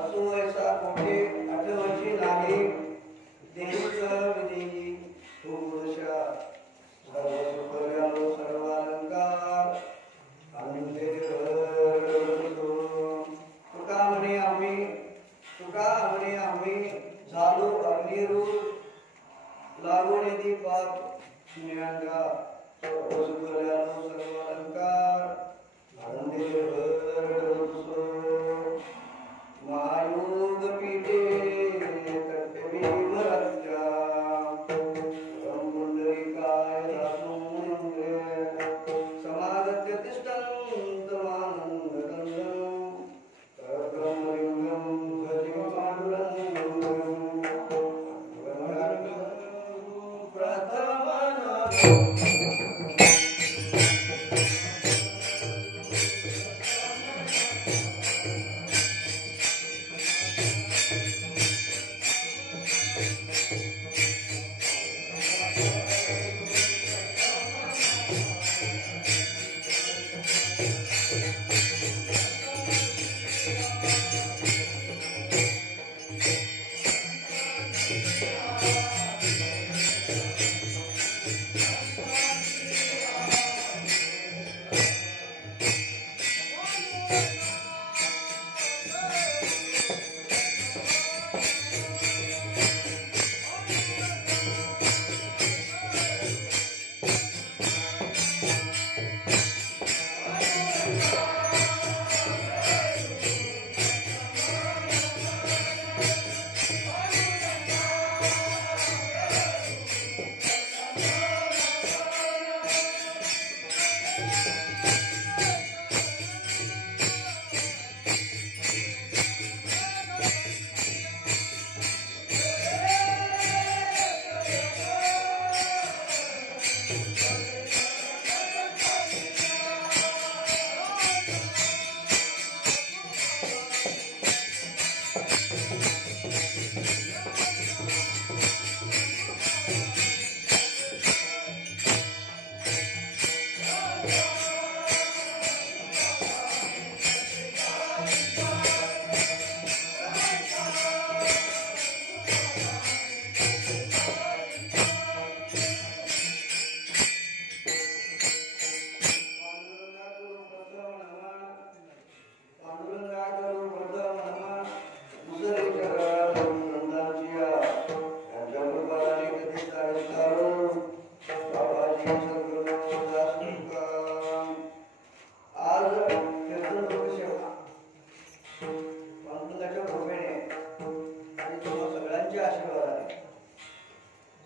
असो ऐसा कोठे आठवची नाही देवीचा विधी तू पुरुषा सर्व सुखर्यालो सर्वालंकार आनंदे तुका म्हणे आम्ही झालो अग्निरूप लागून येते पाप ज्ञानगा सर्व सुखर्यालो सर्वालंकार आनंदे महायोग पीठे कर्तव्य मराठा पुंडरीकाय रासूंद्रे समागत्य तिष्ठन्तमानन्दगन्धं कर्कमलिङ्गं भजे पाण्डुरङ्गं प्रथमं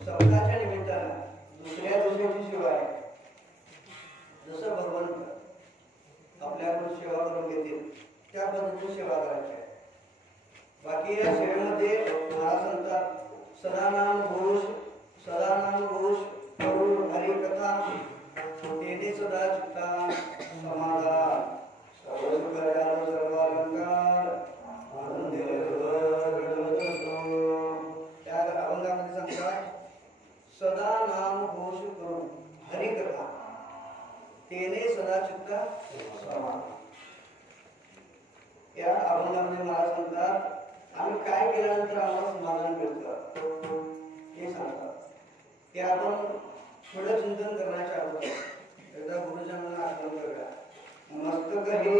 स्वतःच्या निमित्तानं दुसऱ्या दिवसाची शिवाय जसं भगवंत आपल्याकडून सेवा करून घेतील त्या पद्धतीने सेवा करायची आहे. बाकी या सेवेमध्ये महाराज सांगतात सदानाम घोष करू हरिकथा तेने सदा चित्ता समाधान सर्व सुखर्यालो सर्वालंकार आनंदे त्या अभंगामध्ये सांगतात सदा नाम घोष करू हरिकथा तेने सदा चित्ता समाधान. या अभंगामध्ये महाराज सांगतात आम्ही काय केल्यानंतर आम्हाला समाधान मिळतं हे सांगतात. ते आपण थोडं चिंतन करण्याच्या अगोदर एकदा गुरुजनांना आठवण करूया. मस्तक हे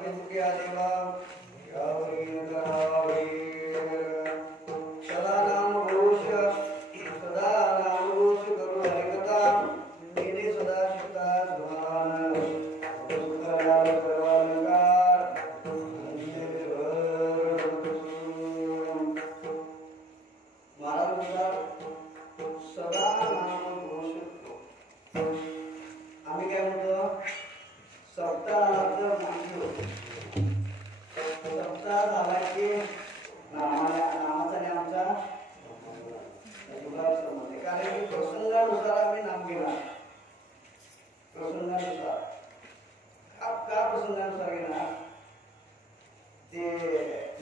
विद्या देवा यावरी करावे सदा नाम घोष करू हरिकथा तेने सदा चित्ता सुभान सुखलाल परवानकार महाराज सदा नाम घोष आम्ही काय म्हणतो सप्ताहाचं माहिती सप्ताह झाला की नामाचा आणि आमचा संबंध आहे कारण की प्रसंगानुसार आम्ही नाम घेणार प्रसंगानुसार का प्रसंगानुसार घेणार ते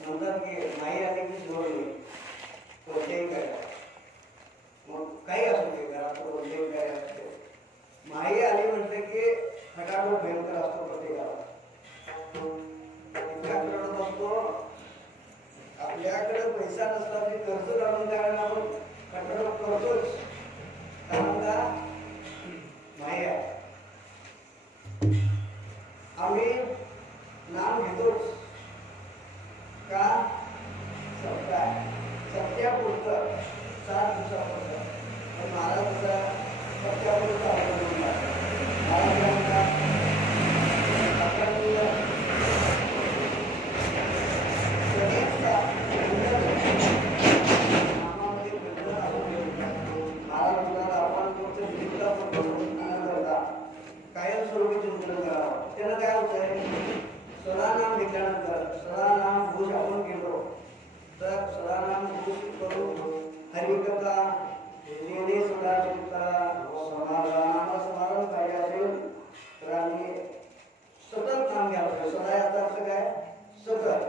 म्हणतात की नाही आली की जोडली कोणत्याही काय मग काही असू दे घरात कोणत्याही काय असते माई आली म्हटलं की फटाफट भयंकर असतो प्रत्येकाला इतका करत असतो आपल्याकडे पैसा नसला तरी कर्ज काढून द्यायला आपण फटाफट करतोच कारण का माई आहे आम्ही नाम घेतोच का सत्यापुरतं 7 दिवसापुरतं पण महाराजांचा सत्यापुरता कायमस्वरूपी चिंतन करावं त्यानं काय होतंय सदानाम घेतल्यानंतर सदानाम घोष आपण केलो तर सदानाम घोष करू हरिकथा तेने सदा चित्ता समाधान समाधान पाहिजे असेल तर आम्ही सतत नाम घ्यावं सदा याचा अर्थ काय सतत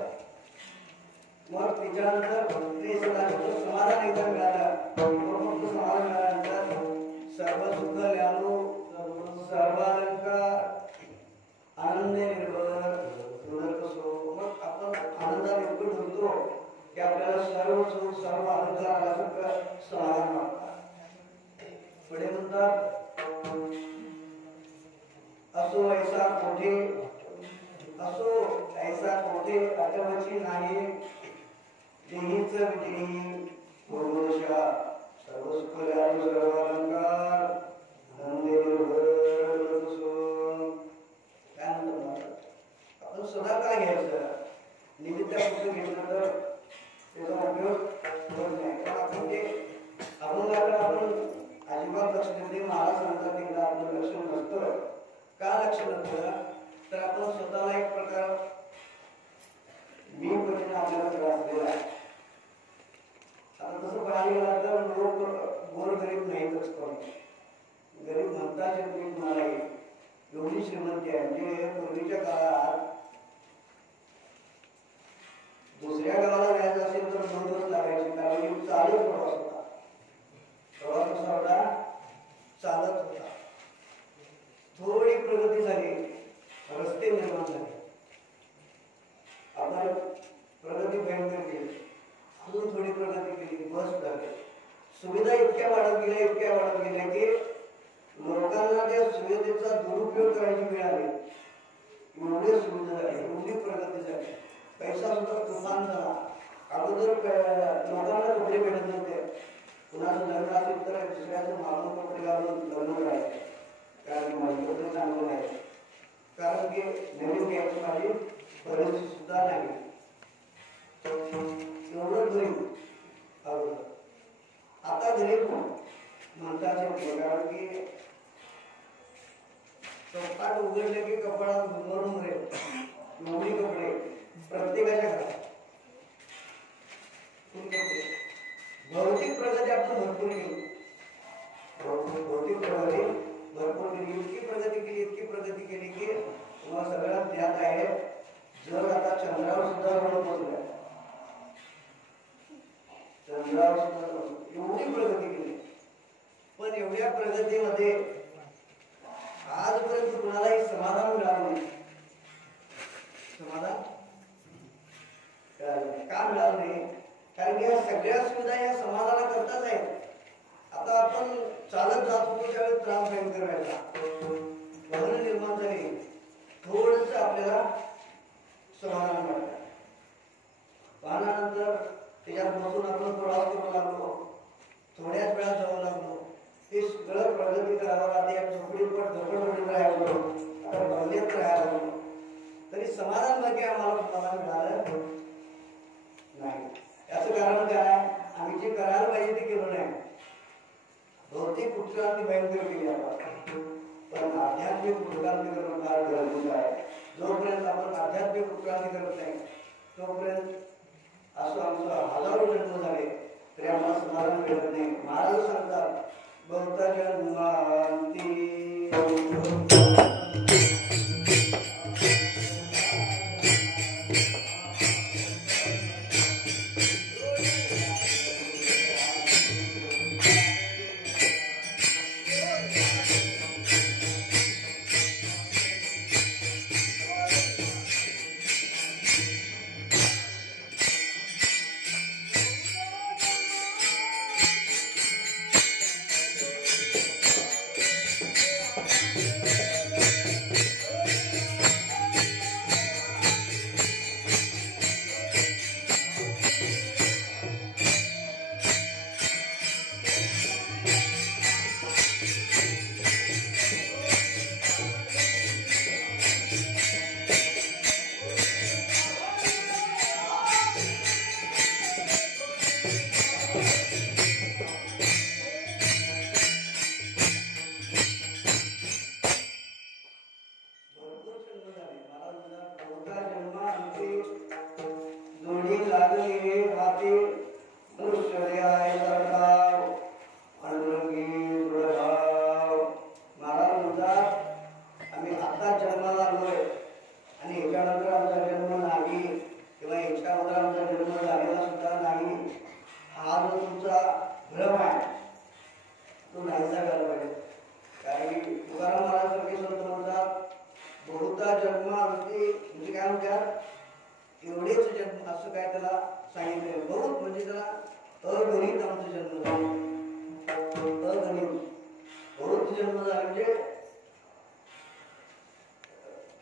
मग त्याच्यानंतर ते सदा समाधान एकदा मिळालं फक्त समाधान मिळाल्यानंतर सर्व सुख ल्यानो सर्वालंकार आनंद निर्भर कसो मग आपण आनंदात इतकं ढुलतो की आपल्याला सर्व सुख सर्व अलंकार आल्यासारखं समाधान वाटतं पुढे म्हणतात असो ऐसा कोठे अटवची नाही देहीच विजयी पूर्वशा सर्व सुख ल्यानो सर्व अलंकार आपण सदा काय घ्यायचं निमित्त घेतलं तर त्याचा उपयोग होत नाही पण आपण ते अभंगाकडे आपण अजिबात लक्ष देऊ नये महाराज सांगतात एकदा आपलं लक्ष नसतं का लक्ष नसतं तर आपण स्वतःला एक प्रकार मी परीने आपल्याला त्रास दिला आहे आता तसं पाहायला गेला तर लोक गोरगरीब नाहीतच कोणी गरीब म्हणतात मी तुम्हाला एवढी श्रीमंती आहे म्हणजे पूर्वीच्या काळात दुसऱ्या गावाला जायचं असेल तर 2 दिवस लागायचे कारण चालत प्रवास होता प्रवास कसा होता चालत होता थोडी प्रगती झाली रस्ते निर्माण झाले आपण प्रगती भयंकर केली अजून थोडी प्रगती केली बस झाली सुविधा इतक्या वाढत गेल्या की लोकांना त्या सुविधेचा दुरुपयोग करायची वेळ आली एवढी सुविधा झाली एवढी प्रगती झाली पैसा सुद्धा तुफान झाला अगोदर लोकांना कपडे भेटत नव्हते कुणाचं लग्न असेल तर दुसऱ्याचं मागून कपडे घालून लग्न करायचे कारण माझे कपडे चांगले नाही कारण की नवीन घ्यायची माझी परिस्थिती सुद्धा नाही एवढं गरीब अगोदर आता गरीब म्हणतात कारण की कपाट उघडले की कपाळात भरून राहील एवढी कपडे प्रत्येकाच्या घरात भौतिक प्रगती आपण भरपूर केली भौतिक प्रगती भरपूर केली इतकी प्रगती केली की तुम्हाला सगळ्यात ज्ञात आहे जर आता चंद्रावर सुद्धा रोड पोहोचलाय चंद्रावर सुद्धा एवढी प्रगती केली पण एवढ्या प्रगतीमध्ये आजपर्यंत कुणालाही समाधान मिळालं नाही समाधान का मिळालं नाही कारण की या सगळ्या सुविधा या समाधाना करताच आहेत आता आपण चालत जात होतो त्यावेळेस त्रास सहन करायचा वाहन निर्माण झाली थोडस आपल्याला समाधान वाटतं. पाहण्यानंतर त्याच्यात बसून आपण प्रवास करू लागलो, थोड्याच वेळात जाऊ लागलो. हे सगळं प्रगती करावं लागते. या झोपडपट्टीत राहायला आता बंगल्यात राहायला लागलो तरी समाधान बाकी आम्हाला समाधान मिळालं नाही. याचं कारण काय? आम्ही जे करायला पाहिजे ते केलं नाही. भौतिक उत्क्रांती भयंकर केली आपण, पण आध्यात्मिक उत्क्रांती करणं फार गरजेचं आहे. जोपर्यंत आपण आध्यात्मिक उत्क्रांती करत नाही तोपर्यंत असं आमचं हजारो जन्म झाले तरी आम्हाला समाधान मिळत नाही. महाराज सांगतात बहुता जन्मांती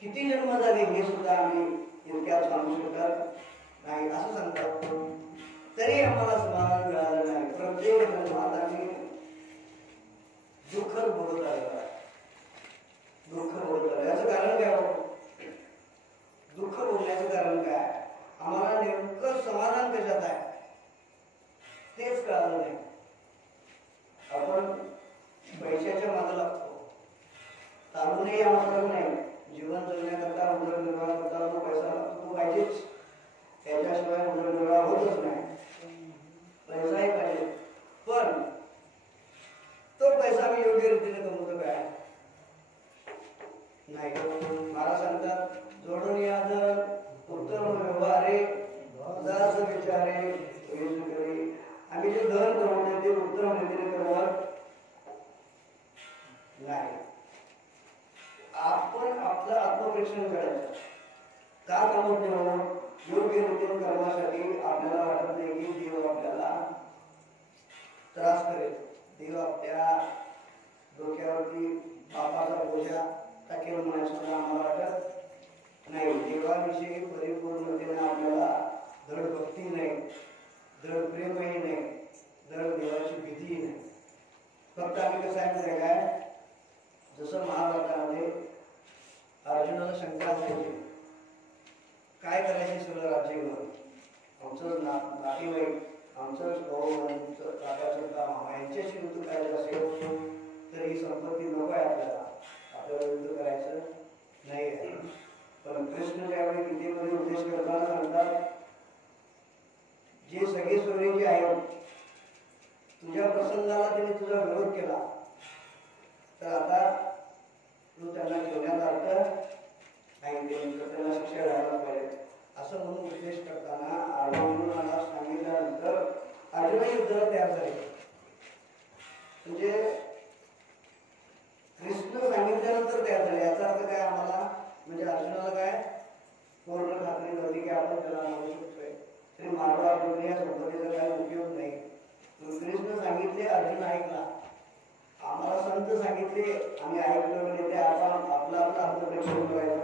किती जन्म झाले हे सुद्धा आम्ही इतक्यात सांगू शकत नाही असं सांगतात. तरी आम्हाला समाधान मिळालं नाही. प्रत्येक जन्मात आम्ही दुःख भोगत आलेलो आहे. दुःख भोगत आलं. याचं कारण काय? दुःख भोगण्याचं कारण काय? आम्हाला नेमकं समाधान कशात आहे तेच कळालं नाही. आपण पैशाच्या मागे लागतो. तारूनही आम्हाला नाही. जीवन जगण्याकरता उदरनिर्वाह करता जो पैसा लागतो तो पाहिजेच. त्याच्याशिवाय उदरनिर्वाह होतच नाही. पैसाही पाहिजे, पण तो पैसा मी योग्य रीतीने कमवतो काय नाही. मला सांगतात जोडून याद उत्तम व्यवहारे जास्त विचारे करी. आम्ही जे धन कमवतो ते उत्तम रीतीने करत नाही. आपण आपलं आत्मपरीक्षण करायचं. का कमवतो? योग्य रीतीने करण्यासाठी आपल्याला वाटत नाही की देव आपल्याला त्रास करेल. देव आपल्या डोक्यावरती पापाचा बोजा टाकेल म्हणण्यासाठी आम्हाला वाटत नाही. देवाविषयी परिपूर्णतेने आपल्याला धड भक्ती नाही, धड प्रेमही नाही, धड देवाची भीतीही नाही. फक्त आम्ही कसं आहे काय, जसं महाभारतामध्ये अर्जुनाला शंका असायची काय करायचे सगळं राज्य घेऊन. आमचं नातेवाईक, आमचं भाऊ, काकाचं काम यांच्याशी युद्ध करायचं असेल तर ही संपत्ती नको आहे आपल्याला. आपल्याला युद्ध करायचं नाही आहे. पण कृष्ण ज्यावेळी गीतेमध्ये उपदेश करताना सांगतात जे सगळे सोयरे जे आहेत तुझ्या प्रसंगाला त्यांनी तुझा विरोध केला तर आता तू त्यांना घेण्याचा अर्थ नाही, त्यांना शिक्षा द्यायला पाहिजे असं म्हणून उपदेश करताना अर्जुनाला सांगितल्यानंतर अर्जुनही युद्धाला तयार झाले. म्हणजे कृष्ण सांगितल्यानंतर तयार झाले. याचा अर्थ काय आम्हाला, म्हणजे अर्जुनाला काय पूर्ण खात्री नव्हती की आपण त्याला मारू शकतोय. तरी मारवा आपण या संपत्तीचा काही उपयोग नाही. कृष्ण सांगितले, अर्जुन ऐकला. आम्हाला संत सांगितले, आम्ही ऐकलं म्हणजे ते आपण आपला आत्मपरीक्षण करायचं.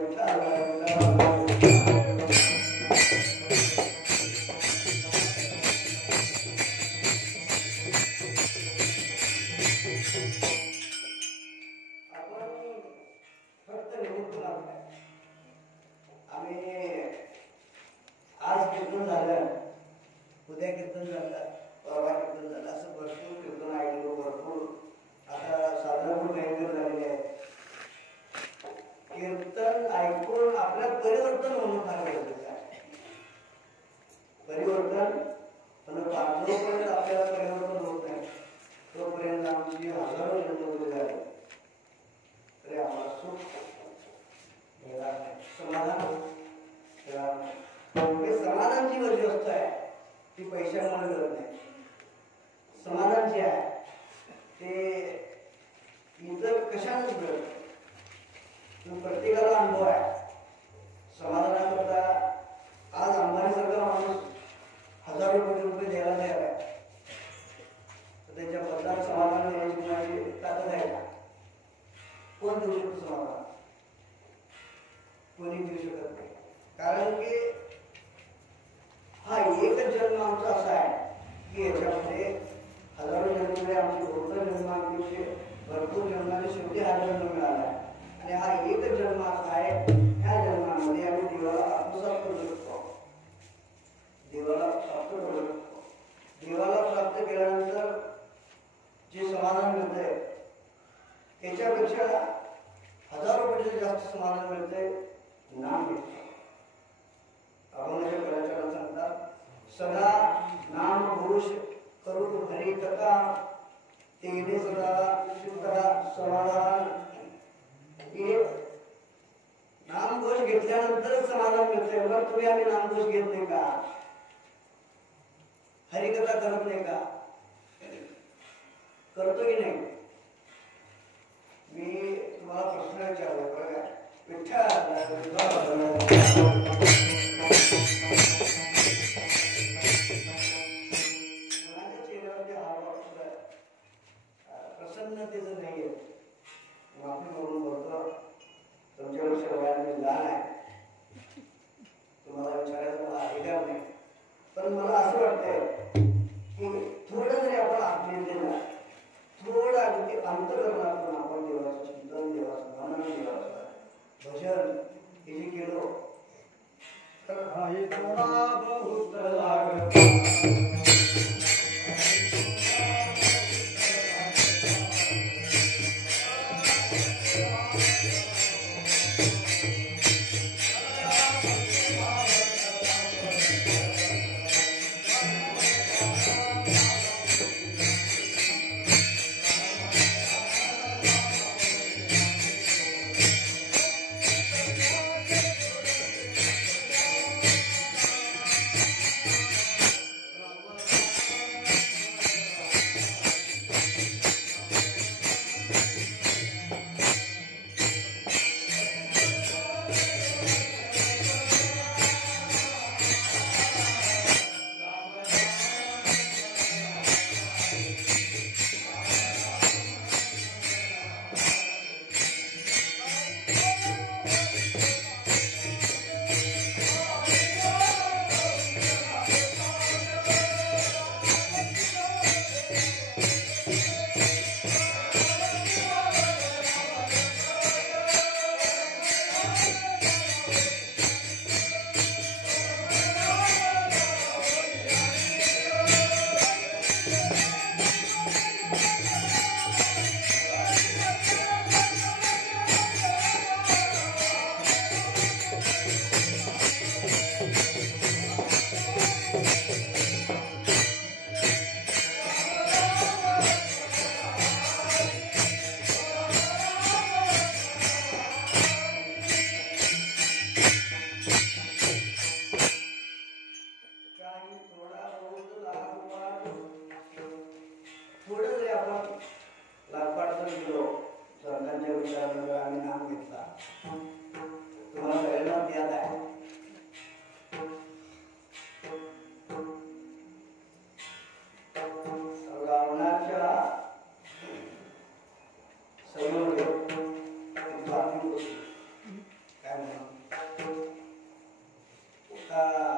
Uh,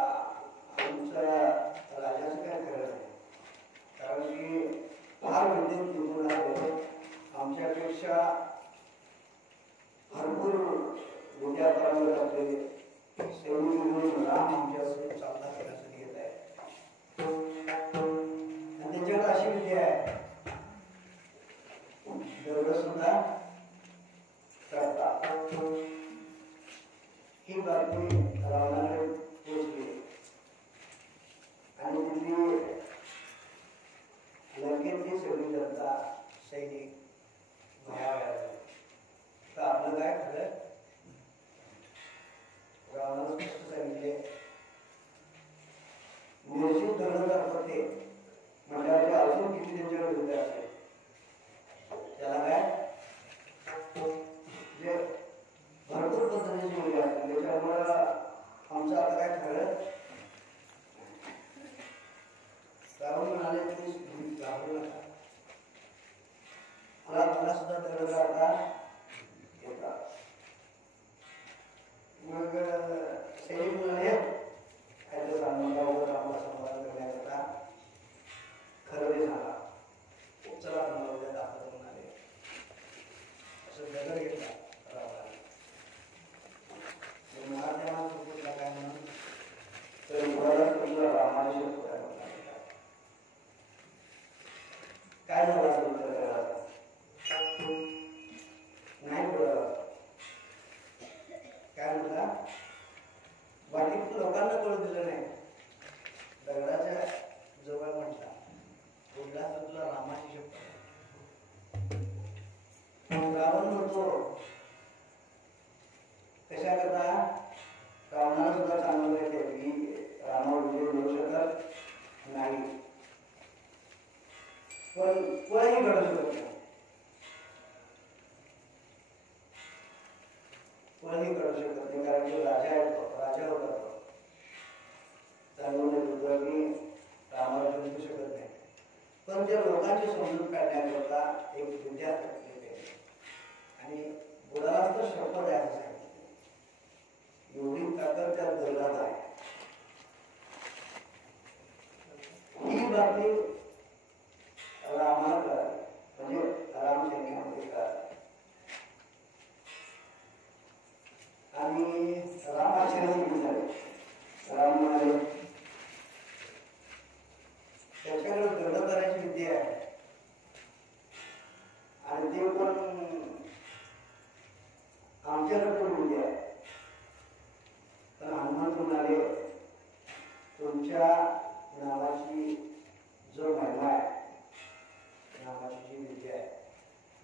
भरपूर मोठ्या प्रमाणात असलेले सैनिक म्हणून राम आमच्यावर सामना करण्यासाठी येत आहे. आणि त्यांच्याकडे अशी विद्या आहे, दगड सुद्धा करतात. ही बातमी रावणाकडे पोहोचली आणि तिथली लंकेतली सगळी जनता सैनिक भयावह झाले. तर आपलं काय खरं, रावणाला स्पष्ट सांगितले निर्जीव दगड करतात ते म्हटल्यावर अजून किती त्यांच्याकडे विद्या असेल. त्याला काय जे भरपूर पद्धतीची मुली असतात. त्याच्यामुळं आमचं आता काय ठरलं, रावण म्हणाले तुम्ही घाबरू नका, मला सुद्धा दगड काढता येतात. मग सैनिक म्हणाले काहीतरी सांगून आम्हाला समाधान करण्याकरता खरं ते सांगा, चला तुम्हाला उद्या दाखवतो म्हणाले. असं दगड घेतला रावणाने. महाराजांना सुटला काय म्हणून तर मुलाला तुला रामाने शिकवला काय झालं असेल नाही बोला काय म्हटला, वाटीत लोकांना कळू दिलं नाही. दगडाच्या जवळ म्हटला बोलला तर तुला रामाची शपथ. रावण म्हणतो कशा करता, रावणाला सुद्धा चांगलं माहिती आहे की रामावर विजय मिळू शकत नाही, पण कोणाही घडू शकत नाही. कोणाही घडू शकत नाही कारण तो राजा आहे, राजा होता तो. त्यामुळे तुझं मी रामाला जिंकू शकत नाही. पण त्या लोकांची समजूत काढण्याकरता एक विद्यार्थी येते आणि बुडाला तर शपथ द्यायचं सांगितलं. एवढी ताकद त्या दगडात आहे. ही बातमी रामाला कळाली, म्हणजे राम सैन्यामध्ये कळाली आणि राम आश्चर्यचकित झाले. राम म्हणाले त्याच्याकडे दगड करायची विद्या आहे आणि ते पण आमच्याकडे पण विद्या आहे. तर हनुमंत म्हणाले तुमच्या नावाची जो महिमा आहे, नावाची जी विद्या आहे,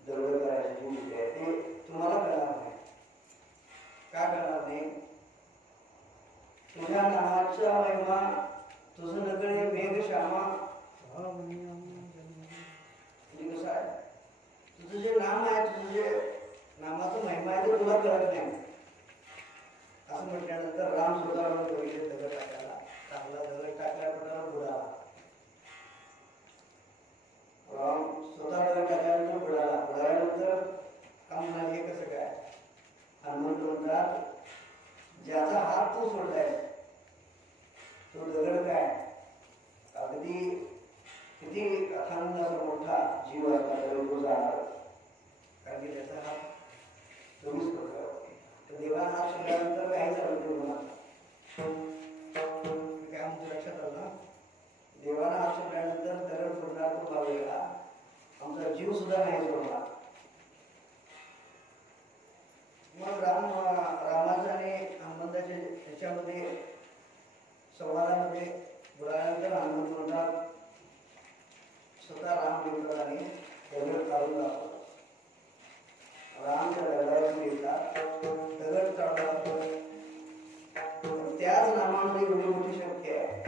दगड करायची जी विद्या आहे, ते तुम्हाला कळणार नाही. का करणार नाही, तुझ्या नावाचा महिमा, तुझं नगळे मेघ श्यामा म्हणजे कसं आहे, तुझं जे नाम आहे, तुझं जे नामाचं महिमा आहे ते तुला कळत नाही. असं म्हटल्यानंतर राम स्वतःवर पहिले दगड टाकायला, चांगला दगड टाकला प्रकार बुडाला. राम स्वतः दगड टाकल्यानंतर बुडाला. बुडाल्यानंतर का म्हणाले हे कसं काय, हनुमंत म्हणतात ज्याचा हात तू सोडलाय तो दगड काय अगदी किती अखंड असा मोठा जीव असला तरी तो जाणार, कारण की त्याचा हात तुम्हीच पकडला. तर देवाला हात सोडल्यानंतर काही चालत नाही म्हणा. काय म्हणतो लक्षात आलं ना, देवाला हात सोडल्यानंतर दगड सोडणार तो बाबा, आमचा जीव सुद्धा नाही सोडणार. मग रामाचा आणि हनुमंताच्या ह्याच्यामध्ये संवादामध्ये बुडाल्यानंतर हनुमंत म्हणतात स्वतः राम घेतात आणि दगड काढून दाखवतात. राम त्या दगडावरती येतात, दगड काढला जातो. त्याच नामामध्ये एवढी मोठी शक्ती आहे.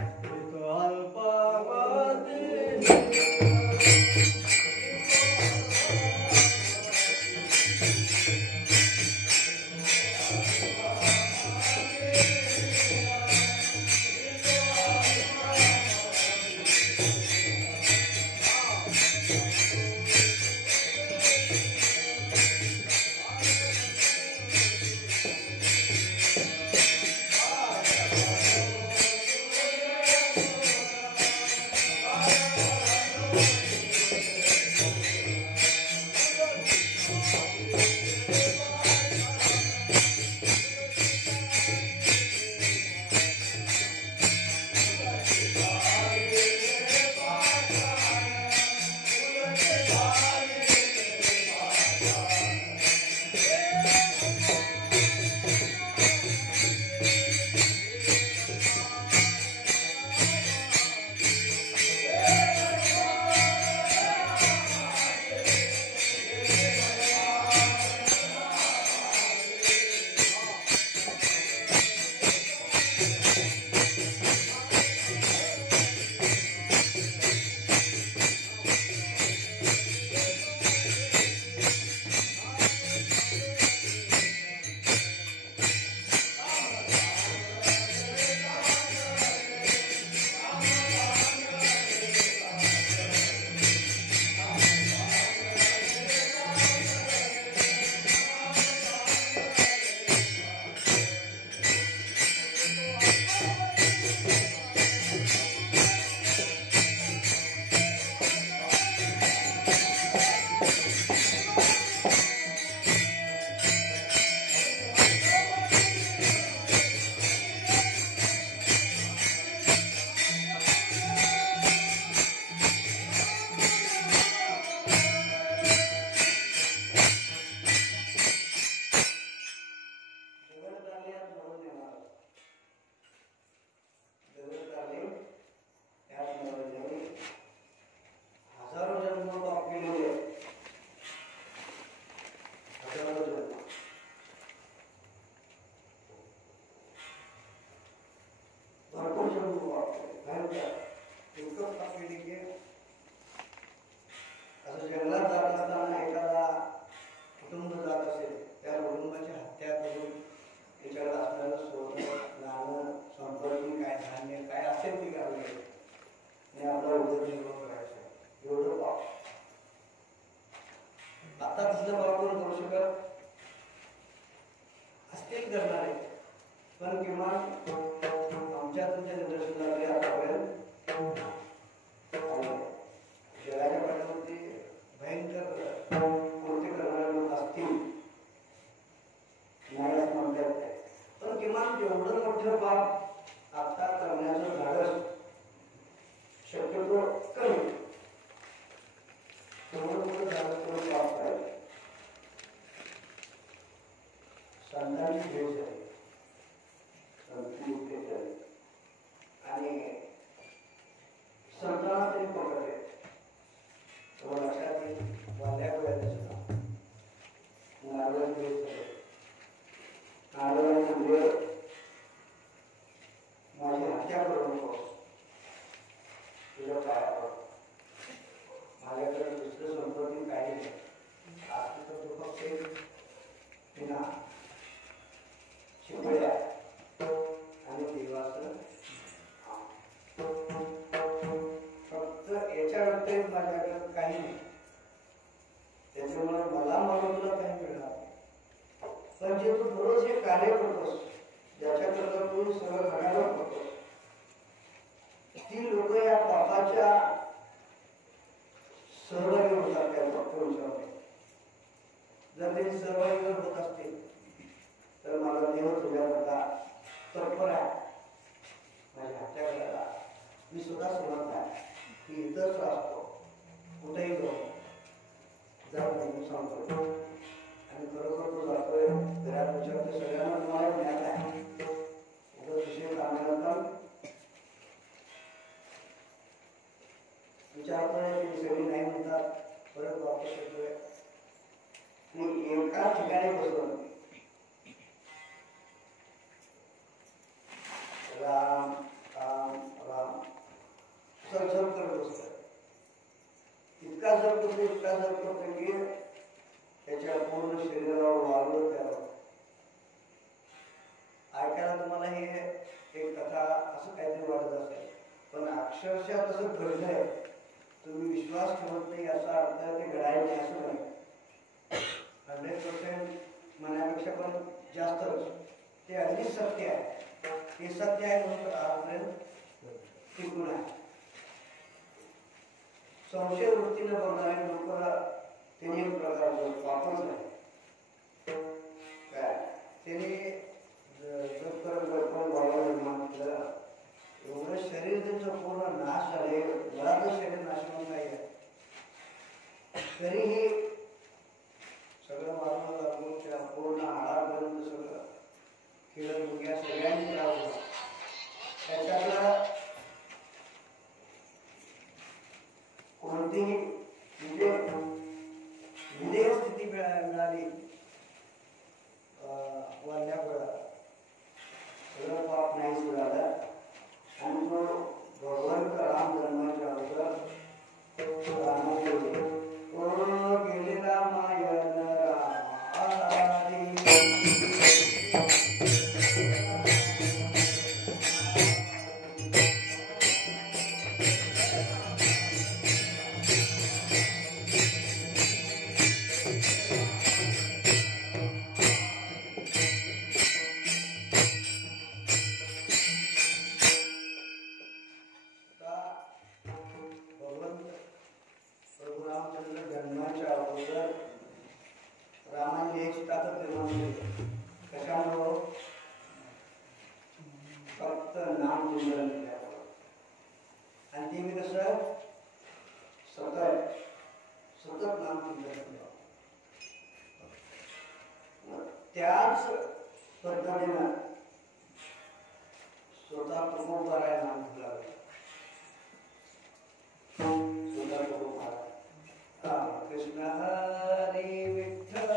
पण करू शकत असतील करणारे, पण किमान आमच्या तुमच्या निदर्शनाकडे आतापर्यंत जगाच्या पाठीवरती भयंकर कृती करणारे लोक असतील नाही असं म्हणता येत नाही, पण किमान एवढं मोठं पाप आता करण्याचं धाडस शक्यतो कमी. तेवढं मोठं धाडस करून पाप आहे संतांची भेट झाली, संतांची भेट झाली आणि संतांना तरी पकडले. तेव्हा लक्षात येईल वाल्या वेळेला नारळ भेट झाले. नारळाने म्हणजे माझी हत्या करू नको, तुझ्या पायावर माझ्याकडे दुसरं संपत्ती काही नाही, आज तर तू फक्त विना शिकवल्या आणि देवाचं फक्त याच्या व्यतिरिक्त माझ्याकडे काही नाही, त्याच्यामुळे मला तुला काही मिळणार. पण जे तू दररोज हे कार्य करतोस, ज्याच्याकरता तू सगळं करायला करतोस, ती लोक या पापाच्या सहभागी होतात त्या विचारते. जर ते सहभागी होत असतील तर माझा देव तुझ्याकरता तत्पर आहे, माझ्या हत्या करायला मी सुद्धा समजत आहे की इथंच असतो, कुठेही जाऊन सांगतो. आणि खरोखर तो जातोय घरात विचारतो, सगळ्यांना तुम्हाला ज्ञात आहे, विषय कामानंतर विचारतोय की सगळी नाही म्हणतात, परत वापस येतोय आणि एका ठिकाणी बसवून राम राम राम जप करत बसतोय. इतका जप करतो की त्याच्या पूर्ण शरीरावर वाढलं. त्यावर ऐकायला तुम्हाला हे एक कथा असं काहीतरी वाटत असेल, पण अक्षरशः तसं घडलंय. तुम्ही विश्वास ठेवत नाही याचा अर्थ ते घडायला नाही असं नाही. 100% म्हणण्यापेक्षा पण जास्तच ते अगदी सत्य आहे. हे सत्य आहे म्हणून आजपर्यंत टिकून आहे. संशय वृत्तीने बघणारे लोक त्यांनी एक प्रकारचं पापच नाही काय, त्यांनी जप करत वाढवा निर्माण केलं. एवढं शरीर त्यांचं पूर्ण नाश झाले, घराचं शरीर नाश होऊन नाही आहे, तरीही सगळं मारून लागून त्या पूर्ण हाडापर्यंत सगळं खेळत मुक्या सगळ्यांनी त्रास होता. त्याच्यातला कोणतीही म्हणजे विधेय स्थिती मिळाली वाढल्यामुळं सगळं पाप नाही मिळालं आणि तो भगवंत राम जन्माच्या अगोदर गेलेला मायन त्याच पद्धतीनं स्वतः प्रमुख करायला नाम लागलं. स्वतः प्रमुख राम कृष्ण हरी विठ्ठल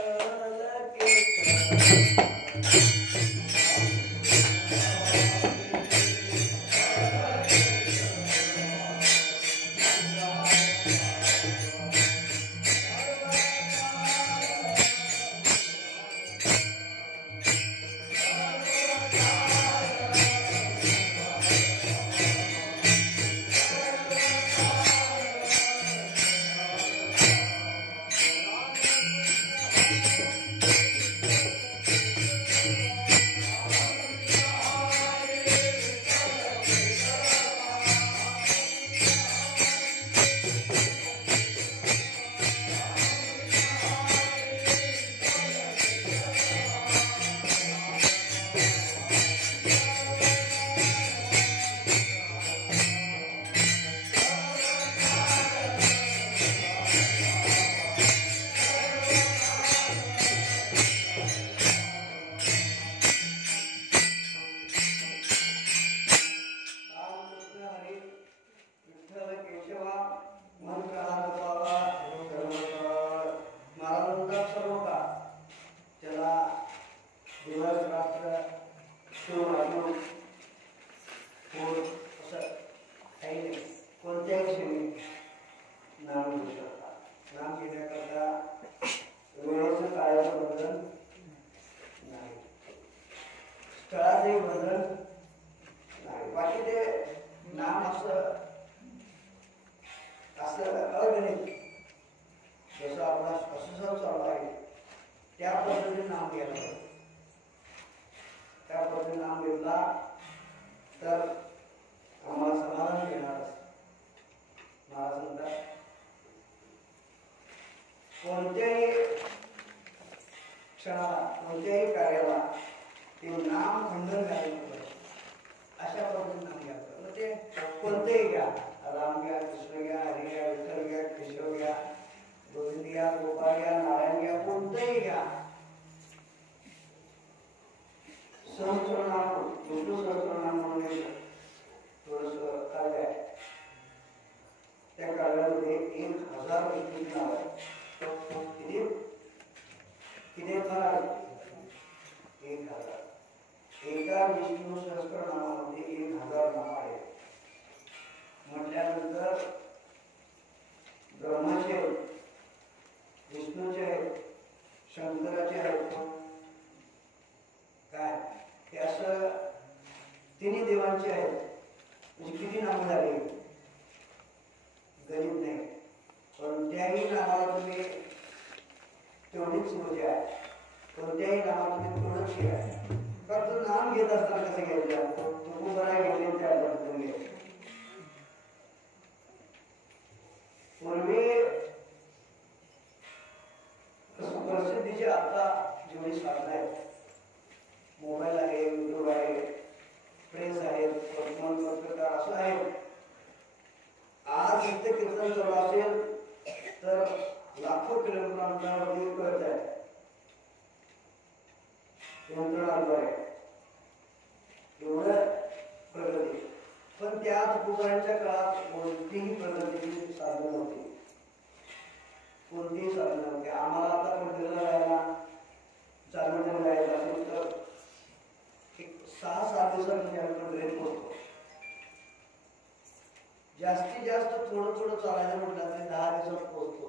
काळाचं बंधन नाही, स्थळाचंही बंधन नाही. बाकी ते नाम असं अगणित, जसं आपला श्वासोच्छ्वास चालू आहे त्या पद्धतीने नाम घ्यायला पाहिजे. त्या पद्धतीने नाम घेतला तर आम्हाला समाधान मिळणार. महाराज म्हणतात कोणत्याही क्षणाला कोणत्याही कार्याला ते नाम खंडन घ्यायला अशा पद्धतीने नाम घ्यायचं. मग ते कोणतेही घ्या, राम घ्या, कृष्ण घ्या, हरी घ्या, विठ्ठल घ्या, केशव घ्या, गोविंद घ्या, गोपाळ घ्या, नारायण घ्या, कोणतंही घ्या. सहस्रनाम, विष्णू सहस्रनाम म्हणून थोडस काव्य आहे. त्या काव्यामध्ये 1000 विष्णूची नाव आहे. किती आहेत? 1000. एका विष्णू सहस्रनामामध्ये 1000 नाम आहेत. म्हटल्यानंतर ब्रह्माचे, विष्णूचे, शंकराचे आहेत. काय हे असं तिन्ही देवांचे आहेत. म्हणजे किती नामं झाली? गणित नाही. कोणत्याही नावाला तुम्ही तेवढीच ऊर्जा आहे, कोणत्याही नावाला तुम्ही तेवढंच हे आहे. फक्त नाम घेत असताना कसं घ्यायचं? तुकोबराय घेतले त्या पद्धतीने घ्यायचं. पूर्वी प्रसिद्धीची आता जेवढी साधनं आहेत, मोबाईल आहे, युट्यूब आहे, प्रेस आहेत, वर्तमानपत्रकार असं आहे. आज इथे कीर्तन चालू असेल तर लाखो किलोमीटर अंतरावरती कळत आहे यंत्रणाद्वारे. एवढं प्रगती. पण त्या तुकोबरायांच्या काळात कोणतीही प्रगतीची साधनं नव्हती, कोणतीही साधनं नव्हती. आम्हाला आता पंढरीला जायला, चालवण्याला जायचं असेल तर 6-7 दिवसात म्हणजे आम्ही पंढरीत पोहोचतो. जास्तीत जास्त थोडं चालायचं म्हटलं तर 10 दिवसात पोहोचतो.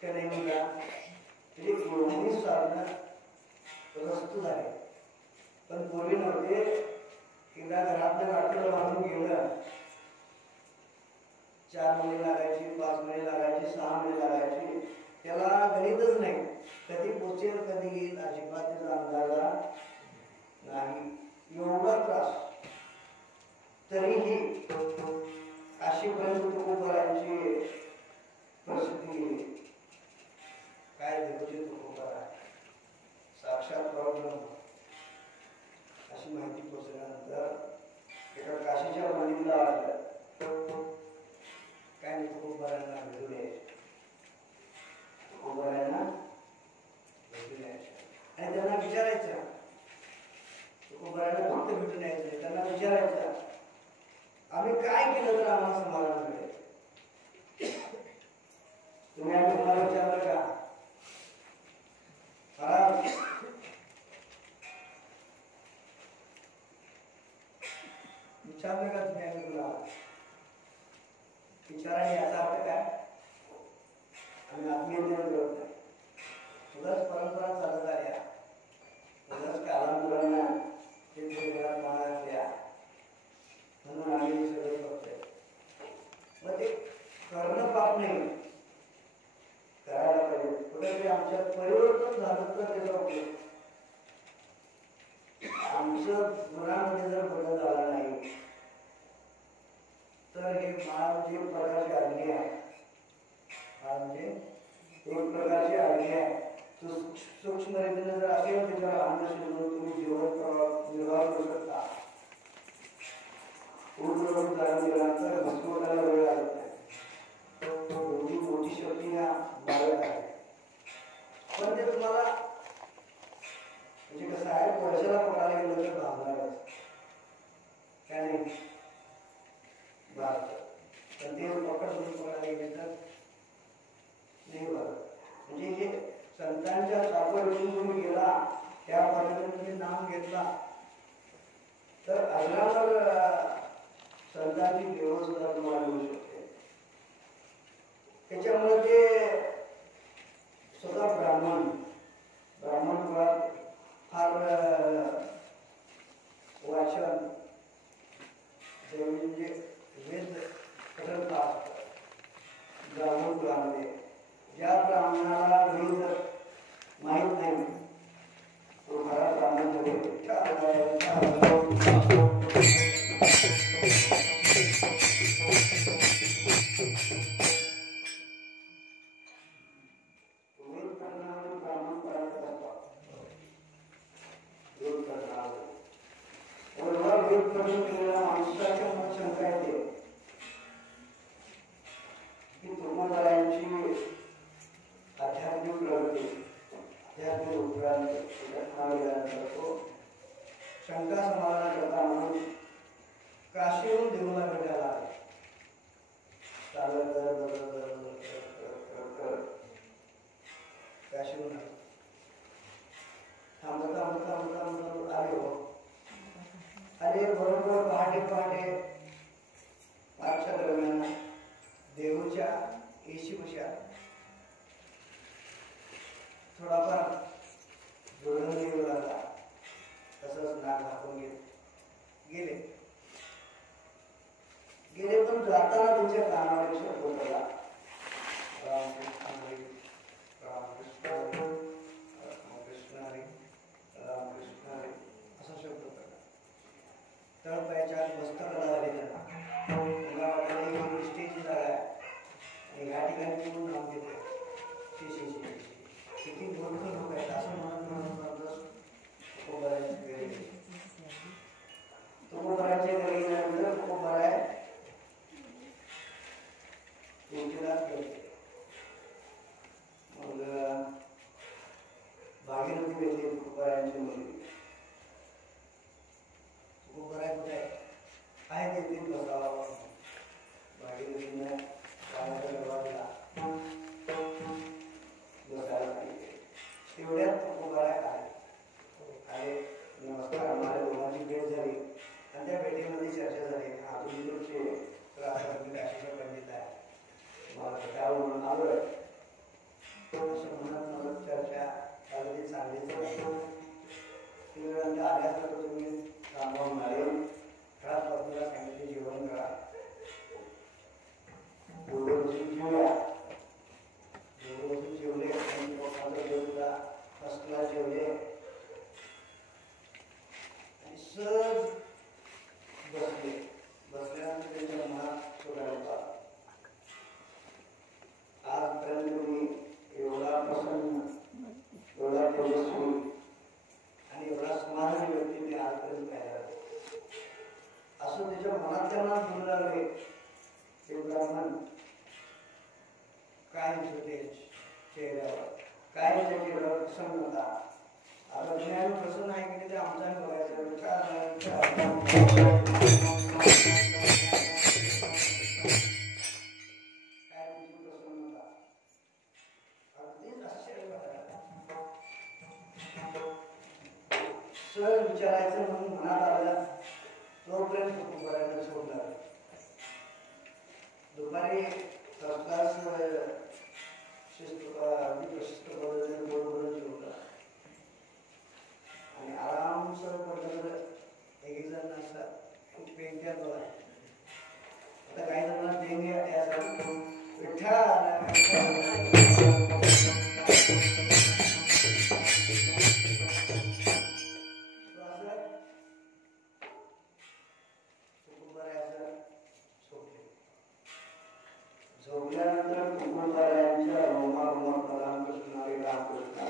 त्या नाही म्हणा म्हणजे एवढी साधनं प्रस्तुत आहे. पण पूर्वी नव्हते. एकदा घरातलं गाठलं बांधून गेलं, 4 महिने लागायची, 5 महिने लागायची, 6 महिने लागायची. त्याला गणितच नाही. कधी पोचेल, कधी येईल अजिबात त्याचा अंदाजा नाही. एवढा त्रास. तरीही काशीपर्यंत तुकोबरायांची प्रसिद्धी गेली. काय देवचे तुकोबरा साक्षात प्रॉब्लेम अशी माहिती पोचल्यानंतर एका काशीच्या मंदिराला आलं. काय तुकोबरायांना भेटून यायचे, तुकोबरायांना भेटून यायचे आणि त्यांना विचारायचं. तुकोबरायांना फक्त भेटून यायचं, त्यांना विचारायचं आम्ही काय केलं तर आम्हाला समाधान मिळेल. तुम्ही आम्ही तुम्हाला विचारलं का? विचारलं का तुम्ही आम्ही तुला? विचाराने याचा अर्थ काय? आम्ही आत्मीय ज्ञान मिळवत नाही. तुलाच परंपरा चालत आल्या, तुलाच कालांतरांना म्हणून आम्ही सगळे करतोय. मग ते करणं पाप नाही, करायला पाहिजे. कुठेतरी आमच्यात परिवर्तन झालं तर त्याचा उपयोग. आमचं गुणांमध्ये जर बदल झाला नाही तर हे म्हणजे एक प्रकारची आज्ञा आहे. म्हणजे एक प्रकारची आज्ञा आहे. सूक्ष्म रीतीने जर असेल त्याच्यावर अन्न शिजवून तुम्ही जीवन निर्वाह करू शकता. पूर्ण धारण केल्यानंतर भस्मकाला वेळ लागत नाही. एवढी मोठी शक्ती ह्या बाळगत आहे. पण ते तुम्हाला म्हणजे कसं आहे, वर्षाला पडायला गेलं तर भागणारच काय नाही भागत. पण ते पडायला गेले तर नाही भागत. म्हणजे हे संतांच्या चाकरीतून तुम्ही गेला, त्या पद्धतीने तुम्ही नाम घेतला तर अजरामर संतांची व्यवस्था तुम्हाला मिळू शकते. त्याच्यामुळे ते ब्राह्मण कुळात फार वाचन म्हणजे वेद पठण असतं. ब्राह्मण कुळामध्ये ज्या ब्राह्मणाला वेद माहीत नाही तो खरा ब्राह्मण शंका समाधान करता म्हणून काशीहून देऊला भेटायला काशीहून थांबता आले हो. अरे बरोबर पहाटे 5च्या दरम्यान देहूच्या येशी पशात थोडाफार जोडून देऊ लागला. तसंच नाक झाकून गेले पण जाताना तुमच्या कानावर शब्द पडला, रामकृष्ण हरी रामकृष्ण हरी रामकृष्ण हरी रामकृष्ण हरी असा शब्द पडला. तळपायाच्या मस्तकाला झाले त्यांना वाटायला निष्ठेची जागा आहे आणि ह्या ठिकाणी म्हणून नाव घेते किती मूर्ख लोक आहेत असं म्हणत तुकोबाराच्या घरी गेल्यानंतर तुकोबाराय तुळशीदास भेटले. मग भागीरथी भेटली तुकोबारायांची मुलगी. तुकोबाराय कुठे आहे ते तीन बसावा. भागीरथीनं पाण्याचा डबा दिला बसायला सांगितले. तेवढ्यात तुकोबाराय आले. नमस्कार, आम्हाला दोघांची भेट झाली आणि त्या भेटीमध्ये चर्चा झाली. हा तुम्ही तुमचे काशीचा पंडित आहे, मला त्यावरून आलोय असं म्हणत चर्चा अगदी चांगलीच झाली. आल्यानंतर तुम्ही थांबवून आले घरात बसलेला सांगितले जेवण करा, जेवूया. जेवले फर्स्ट क्लास जेवले. सहज बसल्यानंतर त्यांच्या मनात होता आजपर्यंत मी एवढा प्रसन्न, एवढा तेजस्वी आणि एवढा समाधानी व्यक्ती मी आजपर्यंत पाहिला असं त्याच्या मनातल्या मनात बोलू लागले. ते ब्राह्मण काय चेहऱ्यावर काय चेहऱ्यावर प्रसन्नता. आता ज्ञान प्रसन्न आहे की ते आमचा बघायचं सर विचारायचं म्हणून मनात आलं. तोपर्यंत तुकोबारायला सोडला. दुपारी प्रशिस्त पद्धतीने गोड जेवला आणि आरामसर पडलं. एक जण असतात खूप पेंट्या बघा. आता काही जणांना पेंग्या झोपल्यानंतर तुकोबारायांच्या रोमारोमात रामकृष्ण हरी रामकृष्ण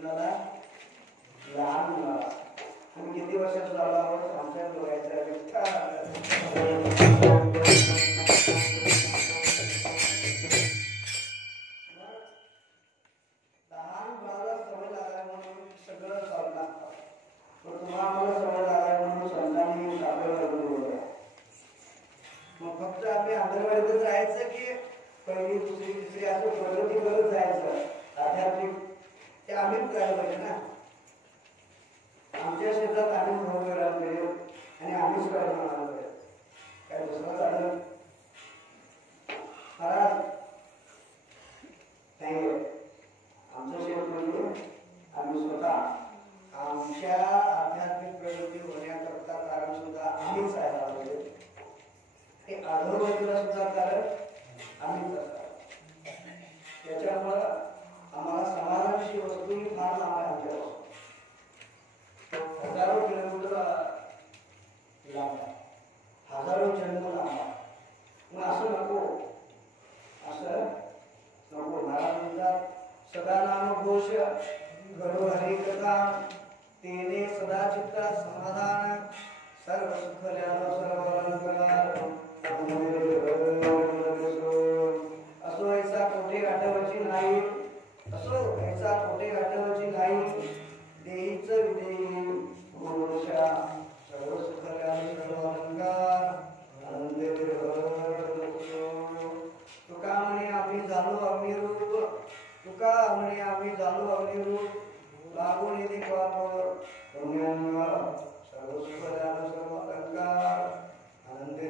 कुणाला लहान मुलाला तुम्ही किती वर्षात झाला आहोत आमच्या बघायचं लहान मुलाला सवय लागाय म्हणून सगळं चालू लागतं पण तुम्हाला आम्हाला सवय लागाय म्हणून संतांनी आपल्याला बरोबर मग फक्त आम्ही अंगणवाडीतच राहायचं की पहिली दुसरी तिसरी असं प्रगती करत जायचं आध्यात्मिक ते आम्हीच करायला पाहिजे ना आमच्या शेतात आम्ही भाऊ करायला पाहिजे आणि आम्हीच करायला म्हणायला पाहिजे काय दुसरं झालं महाराज थँक्यू आमचं शेत म्हणजे आम्ही स्वतः आमच्या आध्यात्मिक प्रगती होण्याकरता कारण सुद्धा आम्हीच राहायला पाहिजे ते अधोगतीला सुद्धा कारण आम्हीच असतात त्याच्यामुळं आम्हाला समाधानाची वस्तू ही फार लांब आहे आमच्यापासून हजारो किलोमीटर लांब आहे हजारो जन्म लांब आहे मग असं नको असं नको महाराज म्हणतात सदा नामघोष घरोघरी कथा तेने सदा चित्ता समाधान सर्व सुख सर्व अलंकार असो ऐसा कोठे गाठवायची नाही असो ऐसा कोठे गाठवायची नाही देईच विदेई गुरुषा सर्व सुख सर्व अलंकार आनंद तुका म्हणे आम्ही झालो अग्निरूप तुका म्हणे आम्ही झालो अग्निरूप लागून येते पाप पुण्यांना सर्व सुख सर्व अलंकार आनंद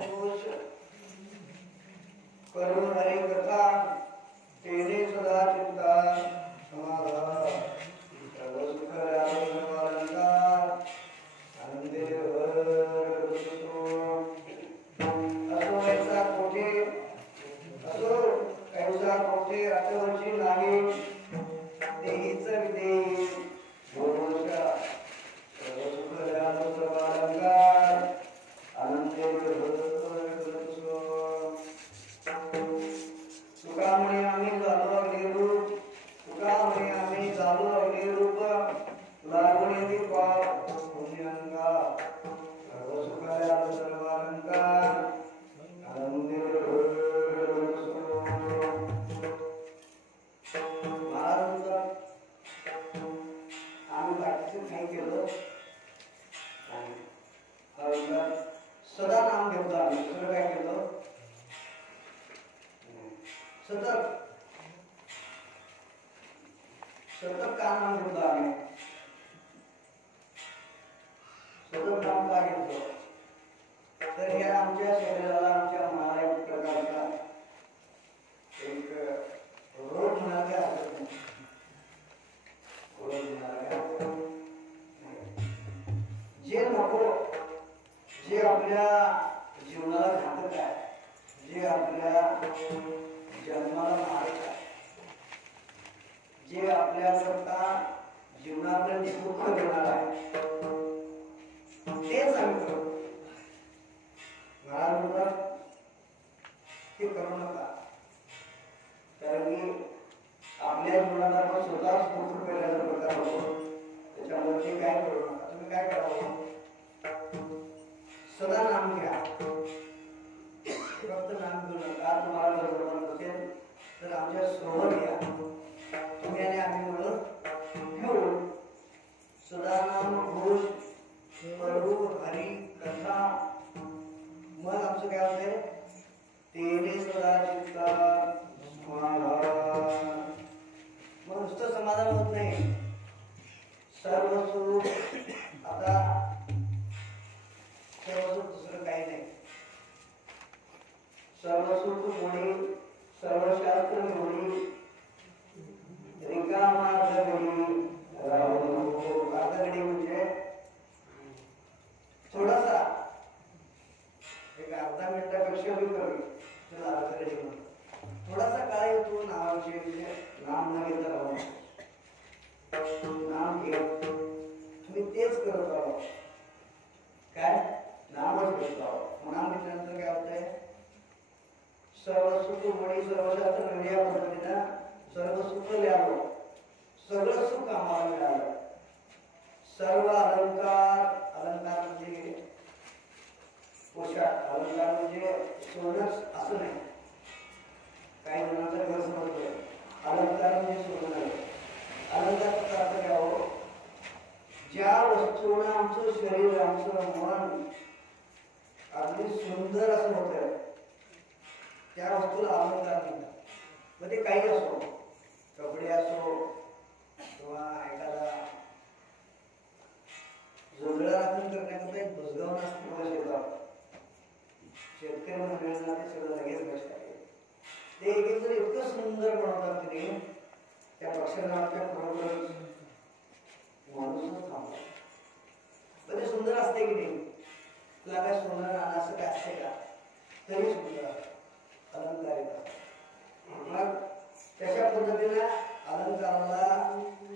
पुरुष करुण हरे कथा तेने सदा चित्ता समाधान सर्व सुख अलंकार आनंदे असो ऐसा कोठे असो ऐसा कोठे आठवची नाही देहीच विदेही बोलशा सर्व सुख सर्व अलंकार आनंदे तुका म्हणे आम्ही झालो अग्निरूप तुका म्हणे आम्ही झालो अग्निरूप लागून येते पाप पुण्यंगा सर्व सुख सर्व अलंकार आनंदे आम्ही बाकीचं काही केलं सदा नाम घेतलं आम्ही दुसरं काय केलं सतत सतत का नाम घेतलं आम्ही सतत नाम का घेतलं तर हे आमच्या शरीराला आमच्या मनाला एक प्रकारचा एक रोग म्हणाले हरकत नाही रोग म्हणाले जे नको जे आपल्या जीवनाला घातक आहे जे आपल्या जन्माला मारक आहे जे आपल्याकरता जीवनातलं दुःख देणार आहे तेच आम्ही करतो घराबरोबर ते करू नका कारण की आपल्या जीवनात आपण स्वतःच दुःख पेरण्याचा प्रकार होतो त्याच्यामुळे ते काय करू नका तुम्ही काय करावं सदा नाम घ्या फक्त नाम घेऊ नका तुम्हाला बरोबर नसेल तर आमच्या सोबत घ्या तुम्ही आणि आम्ही म्हणून घेऊ सदा नाम घोष प्रभू हरी कथा मग आमचं काय होतंय तेने सदा चित्ता समाधान मग नुसतं समाधान होत नाही सर्व सुख आता सर्व सुख दुसरं काही नाही सर्व सुख मोडी सर्व शास्त्र मोडी रिकामा अर्धगडी म्हणजे थोडासा एक अर्धा मिनिटापेक्षा बी कमी त्याला अर्धगडी म्हणतो थोडासा काळ येतो नावाविषयी म्हणजे नाम न घेता राहू नाम घे तुम्ही तेच करत राहा काय नामच घेत राहा नाम घेतल्यानंतर काय होतंय सर्व सुख मोडी सर्व शास्त्र वेगळ्या पद्धतीनं सर्व सुख लिहावं सगळं सुख आम्हाला मिळालं सर्व अलंकार अलंकार म्हणजे पोशाख अलंकार म्हणजे सोनच असं नाही काही जणांचा घर समजतोय अलंकार म्हणजे सोनं नाही अलंकार अर्थ घ्यावं ज्या वस्तूनं आमचं शरीर आमचं मन अगदी सुंदर असं होतं त्या वस्तूला अलंकार म्हणतात मग ते काही असो कपडे असो किंवा एखादा जोडला राखण करण्याकरता एक बुजगावून असतं बघा शेतात शेतकरी मंडळींना ते सगळं लगेच कष्ट आहे ते एक एक जर इतकं सुंदर बनवतात की नाही त्या पक्षाच्या बरोबर माणूसच थांबला पण ते सुंदर असते की नाही तुला काय सोनं राहणं असं काय असते का तरी सुंदर अलंकारिक मग त्याच्या पद्धतीने अलंकाराला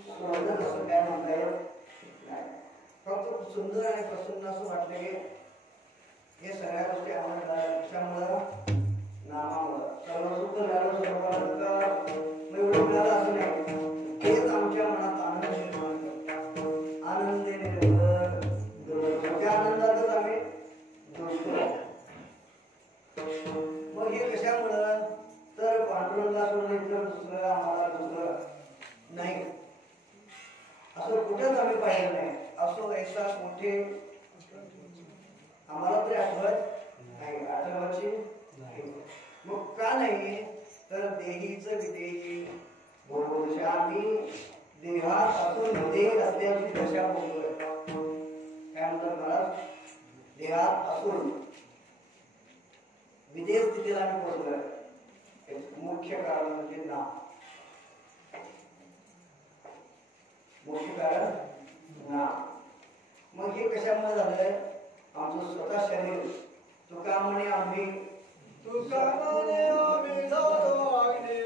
सोनं असं काय म्हणता येत नाही फक्त सुंदर आणि प्रसन्न असं वाटलं की हे सगळ्या गोष्टी आम्हाला कशामुळं नामामुळं सर्व सुख झालं सर्व अलंकार मग एवढं मिळालं असं नाही हेच आमच्या मनात आनंद निर्माण करतो आनंद निर्भर त्या आनंदातच आम्ही जोडतो मग हे कशामुळं तर पांडुरंगा सोडून इतर दुसरं आम्हाला दुसरं नाही असं कुठेच आम्ही पाहिलं नाही असो ऐसा कुठे आम्हाला तरी आठवत नाही आठवायची नाही मग का नाही तर देहीच विदेही बोलतो आम्ही देहात असून विदेही असल्याची दशा बोलतोय काय म्हणतात महाराज देहात असून विदेश स्थितीला आम्ही पोहोचलोय मुख्य कारण म्हणजे नाम. मुख्य कारण नाम. मग हे कशामुळे झालंय? आमचं स्वतः शरीर तुका म्हणे आम्ही जातो अग्नी.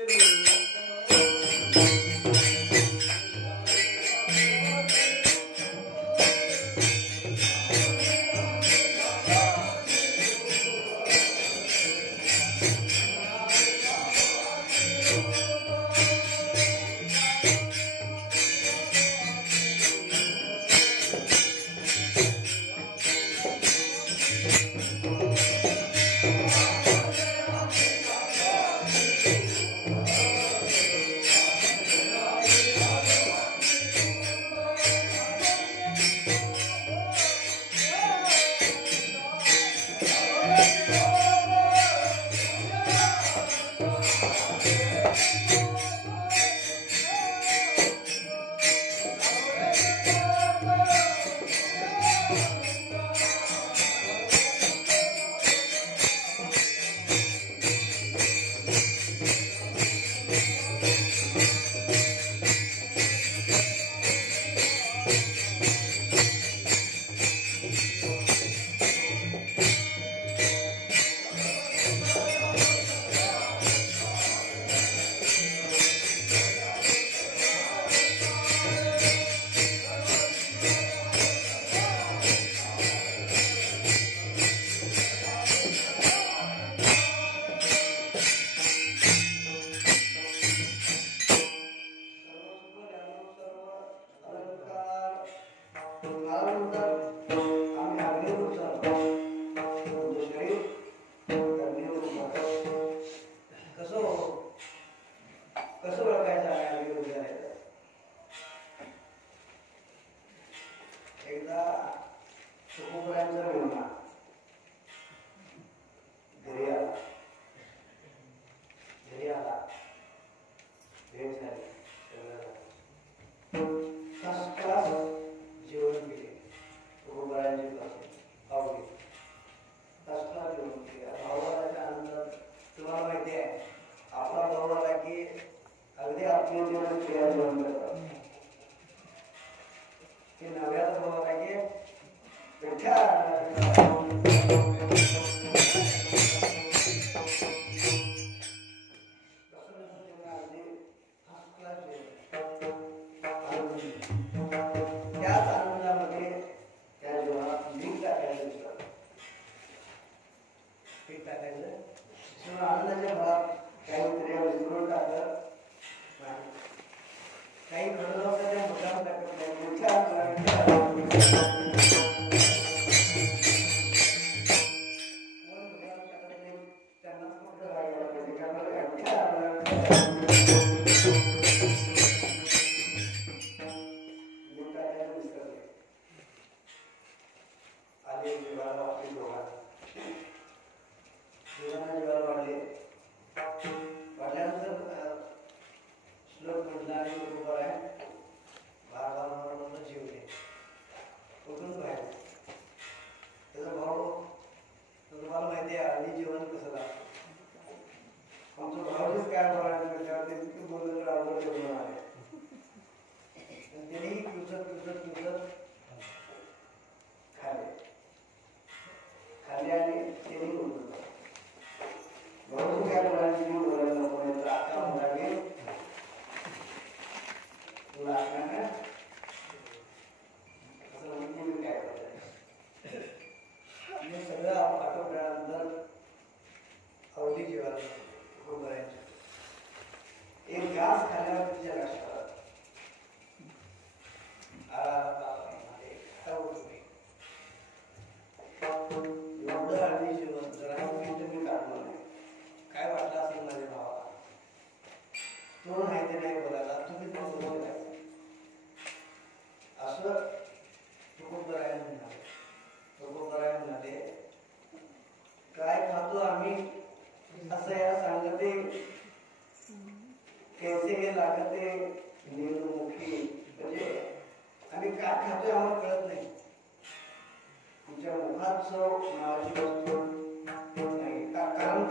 कारण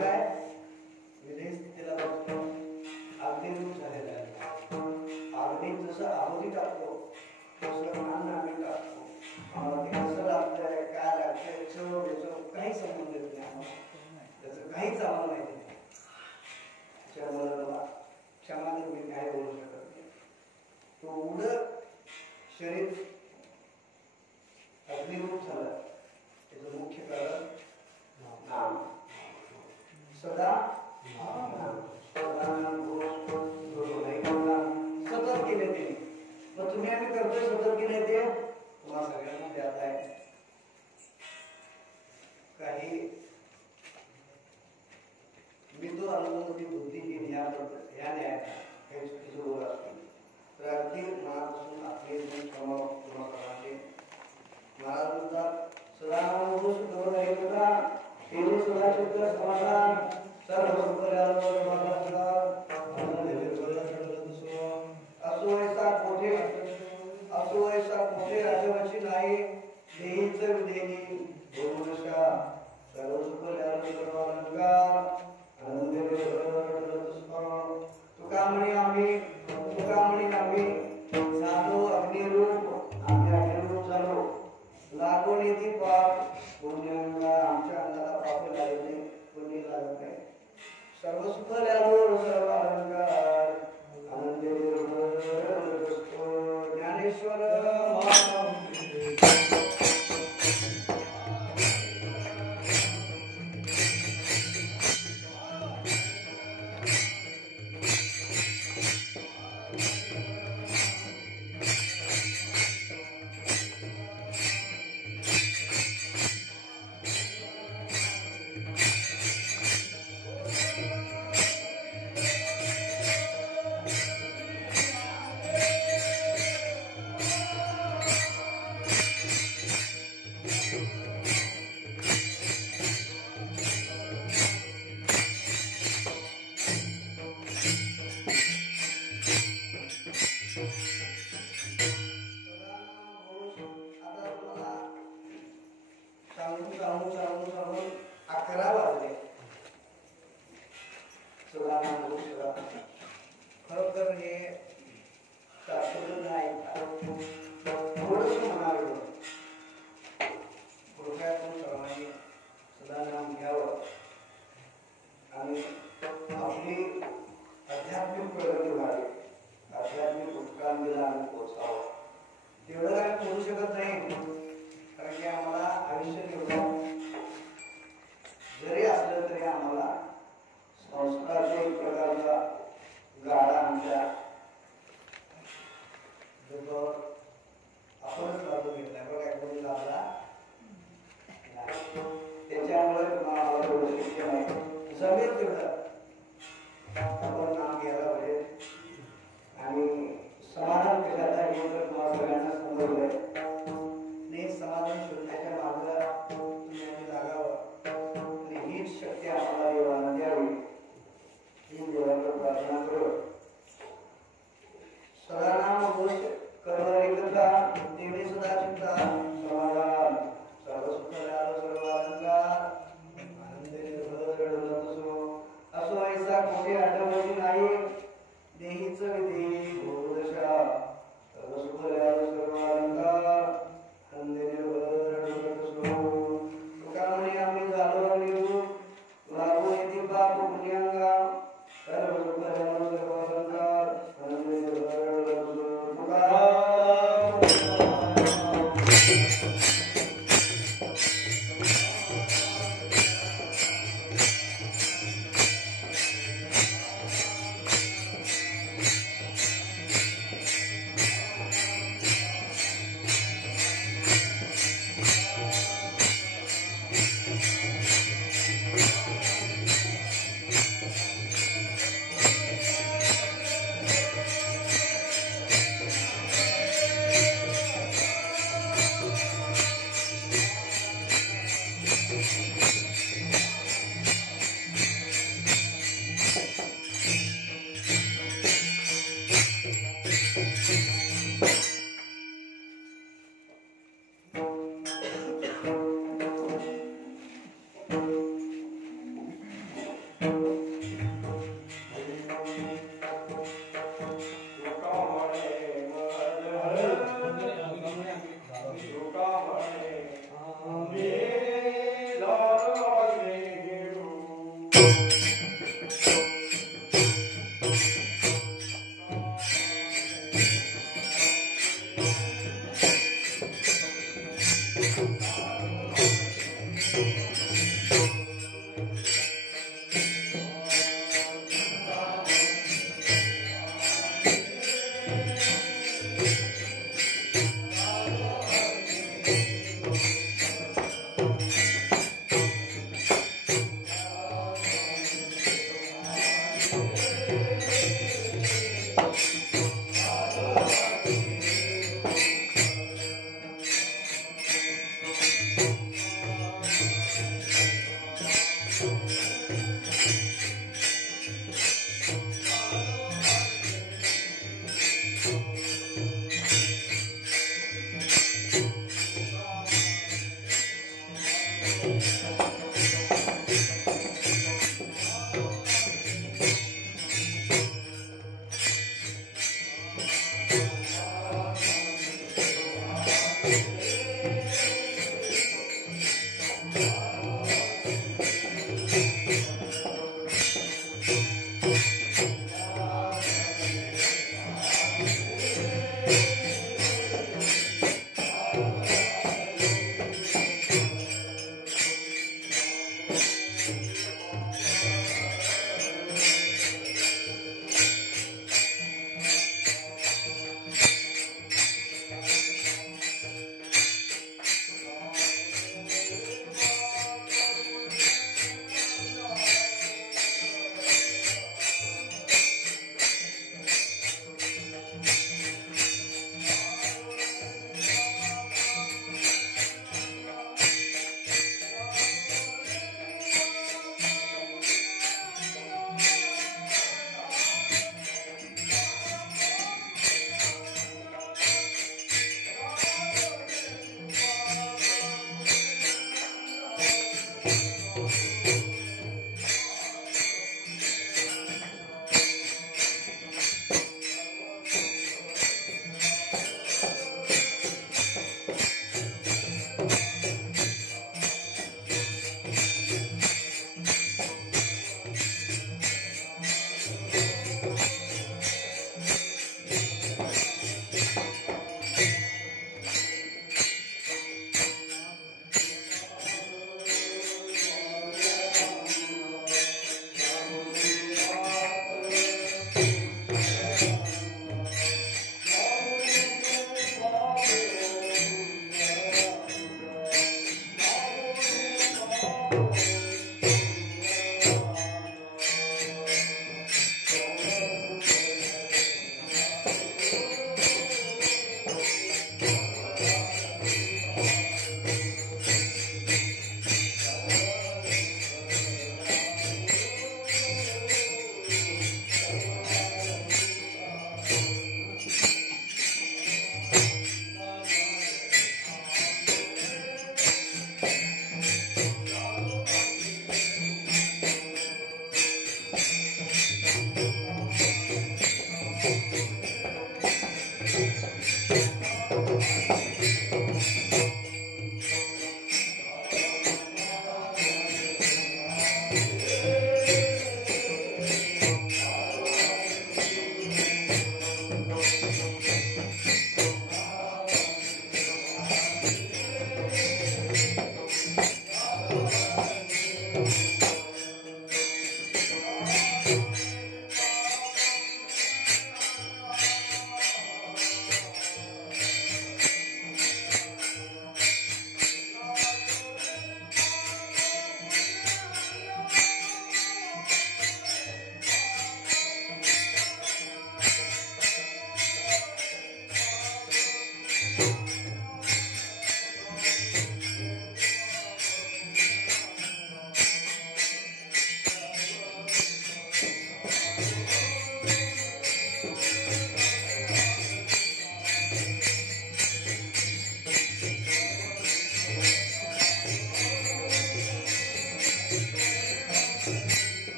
काहीच आम्हाला माहिती नाही. त्याच्यामुळे मला क्षमा देऊन मी काय बोलू शकत नाही. तो उड शरीर अग्निरूप झालं त्याचं मुख्य कारण नाम. सदा सतत केले ते. मग तुम्ही आम्ही करतोय सतत केले ते तुम्हाला सगळ्यांना द्यात आहे. काही मी तो अनुभवती बुद्धी की या न्यायाने काही चुकीचं बोलत असतो तर अगदी मनापासून आपले क्षमा करायचे. महाराज म्हणतात सदानंद सुख ऐकता केली सदा चित्त समाधान सर्व सुख असो ऐसा कोठे राजवची नाही देहीच विदेही भूमशा सर्व सुख तुकामणी आम्ही झालो अग्निरूप. आम्ही अग्निरूप झालो. लागून येते पाप पुण्य आमच्या अंगाला पाप लागत नाही, पुण्य लागत नाही. सर्व सुख लाभो सर्व अलंकार आनंदे ज्ञानेश्वर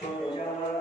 त्याच्यामुळे